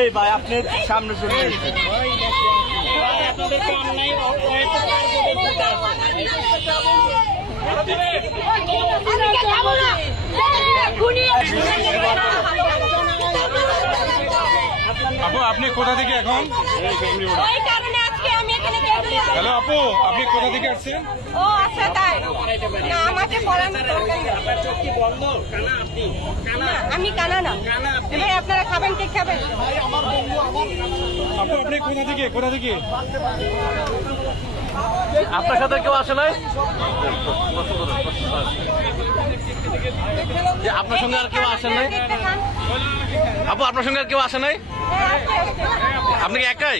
এই ভাই আপনি সামনে চলে আপু আপনি কোথা থেকে এখন? হ্যালো আপু, আপনি কোথা থেকে আসছেন? ও আচ্ছা তাই না, আমাকে পড়ানোর দরকার নেই। আপনার চোখ কি বন্ধ? কানা আপনি? কানা? আমি কানা না। কানা আপনি? ভাই আপনারা খাবেন, কে খাবেন? আপু আপনি কোথা থেকে? কোথা থেকে? আপনার সাথে কেউ আসে নাই? আপনার সঙ্গে আর কেউ আসেন নাই? আপু আপনার সঙ্গে আর কেউ আসে নাই? আপনি কি একাই?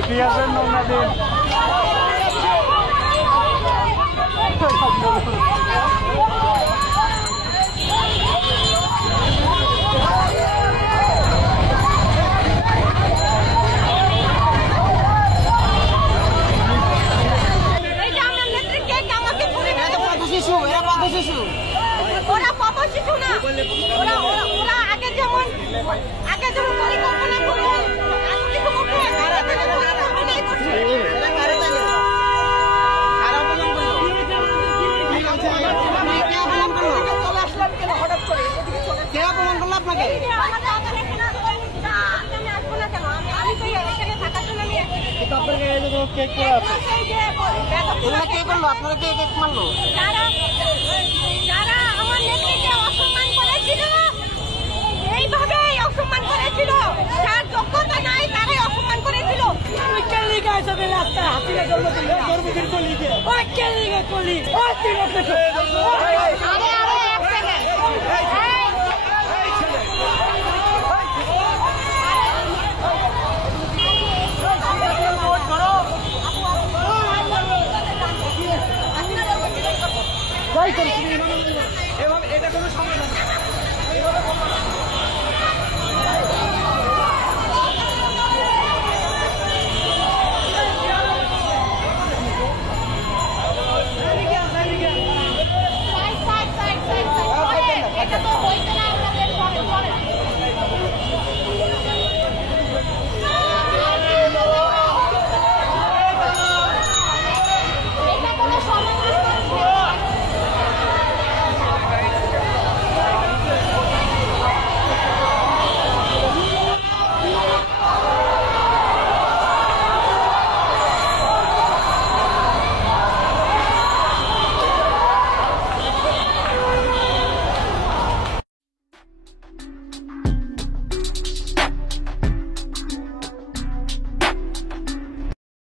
ইতিহাসের নমুনা দিন। ওরা পথ শিশু না, ওরা আগে যেমন পরিকল্পনা করে হঠাৎ করে কে অপমান করলো আপনাকে? কে করলো আপনারা? কে কেক মারলো? যারা আমার নেত্রীকে অসম্মান করেছিল, এইভাবেই অসম্মান করেছিল, যার যোগ্যতা নাই তারাই অসম্মান করেছিল। এটা কোনো সময়